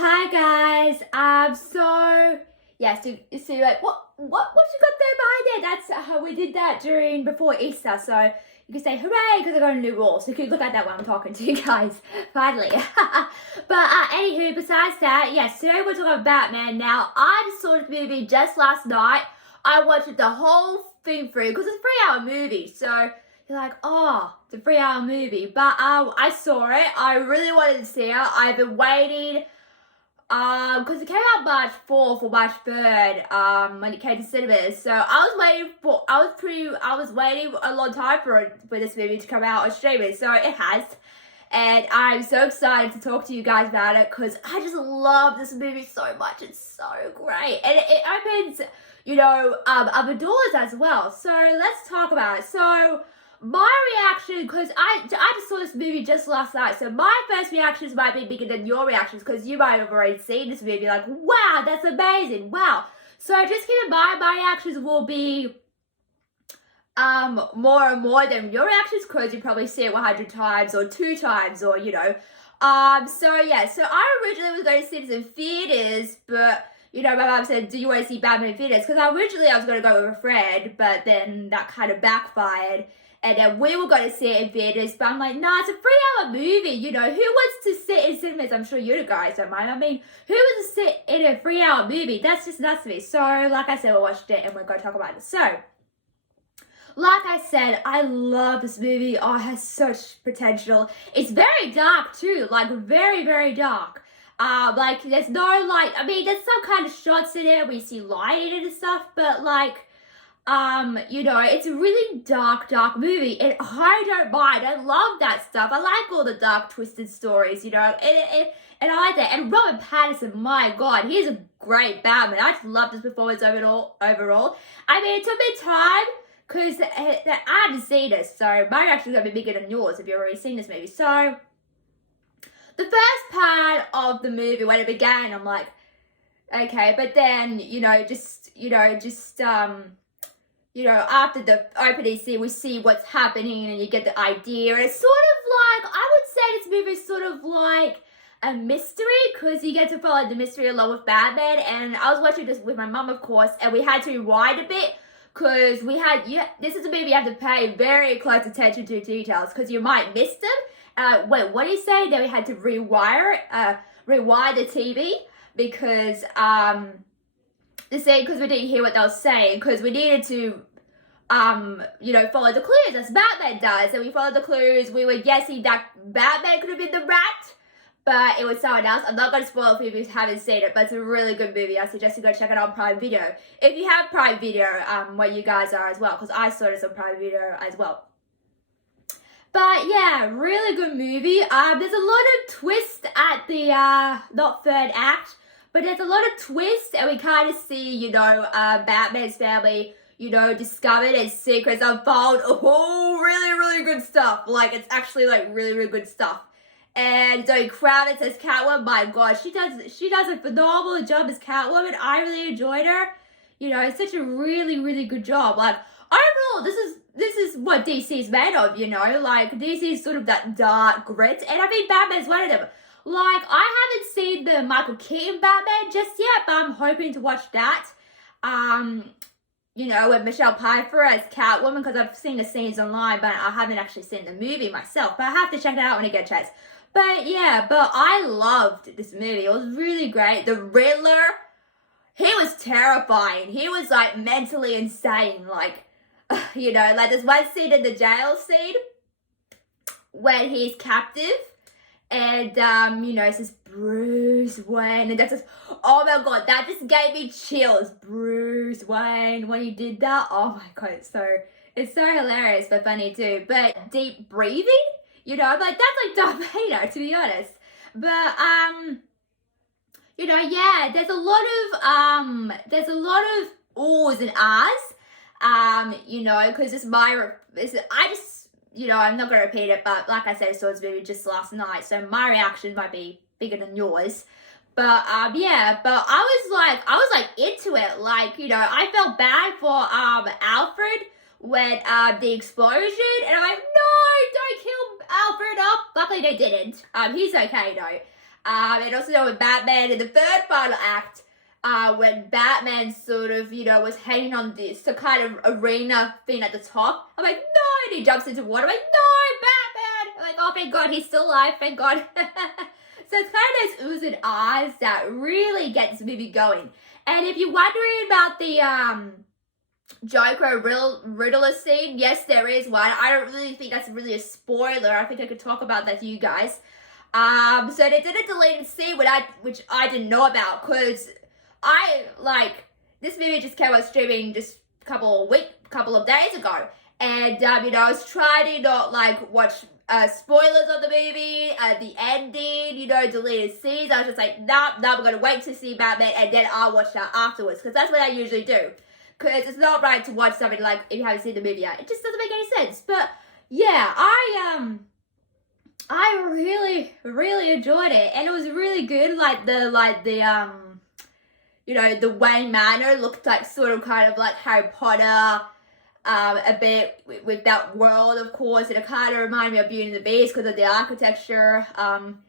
Hi guys. So you're like, what you got there behind there? That's how we did that before Easter. So you can say hooray because I got a new rule. So you can look at that while I'm talking to you guys. Finally. But anywho, besides that, yes, today we're talking about Batman. Now I just saw this movie just last night. I watched the whole thing through because it's a 3-hour movie. So you're like, oh, it's a 3-hour movie. But I saw it. I really wanted to see it. I've been waiting. Because it came out March 4th or March 3rd, when it came to cinemas. So I was waiting a long time for this movie to come out on streaming. So it has. And I'm so excited to talk to you guys about it because I just love this movie so much. It's so great. And it opens, other doors as well. So let's talk about it. So my reaction, because I just saw this movie just last night, so my first reactions might be bigger than your reactions, because you might have already seen this movie, like, wow, that's amazing, wow. So just keep in mind, my reactions will be more and more than your reactions, because you probably see it 100 times, or 2 times, or, so I originally was going to see this in theaters, but my mom said, do you want to see Batman in theaters? Because originally I was going to go with a friend, but then that kind of backfired. And then we were going to see it in theaters, but I'm like, nah, it's a 3-hour movie, who wants to sit in cinemas? I'm sure you guys don't mind. I mean, who wants to sit in a 3-hour movie? That's just nuts to me. So, like I said, we watched it and we're going to talk about it. So, like I said, I love this movie. Oh, it has such potential. It's very dark too, like very, very dark. There's no light. I mean, there's some kind of shots in it where you see light in it and stuff, but it's a really dark movie, and I don't mind. I love that stuff. I like all the dark, twisted stories, and I like that. And Robert Pattinson, my God, he's a great Batman. I just love his performance overall. I mean, it took me time, because I haven't seen this, so my reaction is going to be bigger than yours if you've already seen this movie. So, the first part of the movie, when it began, I'm like, okay, but then, after the opening scene, we see what's happening and you get the idea. And it's sort of like, I would say this movie is sort of like a mystery, because you get to follow the mystery along with Batman. And I was watching this with my mum, of course, and we had to rewind a bit, because this is a movie you have to pay very close attention to details, because you might miss them. Wait, what did he say? Then we had to rewind the TV, because we didn't hear what they were saying, because we needed to follow the clues as Batman does. And we followed the clues. We were guessing that Batman could have been the rat, but it was someone else. I'm not going to spoil it if you haven't seen it, but it's a really good movie. I suggest you go check it out on Prime Video. If you have Prime Video, where you guys are as well, because I saw this on Prime Video as well. But yeah, really good movie. There's a lot of twist at the, not third act, but there's a lot of twists, and we kind of see, Batman's family, discovered and secrets unfold. Oh, really, really good stuff. Like, it's actually, really, really good stuff. And Zoe Kravitz as Catwoman, my God, she does a phenomenal job as Catwoman. I really enjoyed her. It's such a really, really good job. Like, overall, this is what DC's made of, Like, DC is sort of that dark grit, and I think Batman's one of them. Like, I haven't seen the Michael Keaton Batman just yet, but I'm hoping to watch that. With Michelle Pfeiffer as Catwoman, because I've seen the scenes online, but I haven't actually seen the movie myself. But I have to check it out when I get a chance. But I loved this movie. It was really great. The Riddler, he was terrifying. He was, mentally insane. There's one scene in the jail scene when he's captive. And, it says Bruce Wayne, and that's just, oh my God, that just gave me chills. Bruce Wayne, when he did that, oh my God, it's so hilarious, but funny too. But deep breathing, I'm like, that's like Darth Vader, to be honest. But, there's a lot of oohs and ahs, because I'm not going to repeat it, but like I said, I saw this movie just last night, so my reaction might be bigger than yours. But, but I was into it. I felt bad for, Alfred when, the explosion, and I'm like, no, don't kill Alfred up. Luckily they didn't. He's okay though. And also with Batman in the third final act, when Batman sort of, was hanging on this the kind of arena thing at the top. I'm like, no, and he jumps into water. I'm like, no, Batman! I'm like, oh, thank God, he's still alive, thank God. So it's kind of those oohs and ahs that really get this movie going. And if you're wondering about the Joker Riddler scene, yes, there is one. I don't really think that's really a spoiler. I think I could talk about that to you guys. So they did a deleted scene which I didn't know about, because this movie just came out streaming just a couple of days ago, and I was trying to not watch spoilers of the movie, the ending, deleted scenes. I was just like, nah, I'm gonna wait to see Batman, and then I'll watch that afterwards, because that's what I usually do. Because it's not right to watch something if you haven't seen the movie yet. It just doesn't make any sense. But yeah, I really, really enjoyed it, and it was really good. The Wayne Manor looked sort of kind of like Harry Potter, a bit with that world, of course, and it kind of reminded me of Beauty and the Beast because of the architecture,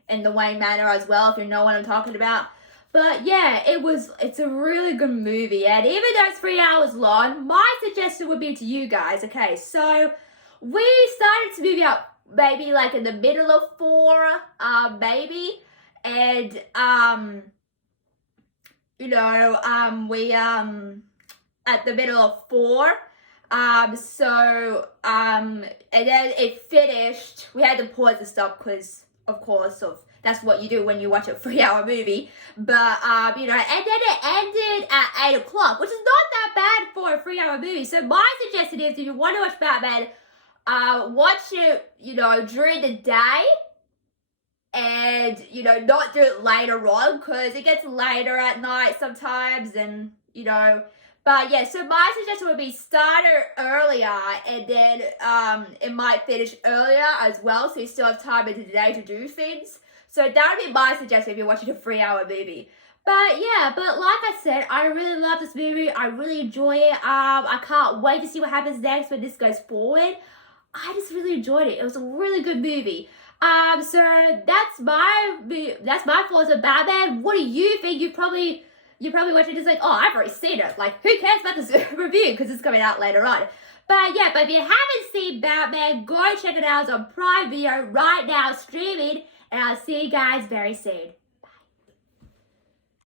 in the Wayne Manor as well, if you know what I'm talking about. But yeah, it's a really good movie, and even though it's 3 hours long, my suggestion would be to you guys, okay, so we started this movie out maybe in the middle of 4, maybe, and, we, at the middle of 4, and then it finished, we had to pause and stop, because, of course, that's what you do when you watch a 3-hour movie. But, and then it ended at 8 o'clock, which is not that bad for a 3-hour movie. So my suggestion is, if you want to watch Batman, watch it, during the day, and, not do it later on, because it gets later at night sometimes, and, But yeah, so my suggestion would be start it earlier, and then it might finish earlier as well, so you still have time in the day to do things. So that would be my suggestion if you're watching a 3-hour movie. But yeah, like I said, I really love this movie. I really enjoy it. I can't wait to see what happens next when this goes forward. I just really enjoyed it. It was a really good movie. So that's my thoughts on Batman. What do you think? You're probably watching this oh, I've already seen it. Who cares about this review, because it's coming out later on. But yeah, if you haven't seen Batman, go check it out. It's on Prime Video right now, streaming. And I'll see you guys very soon.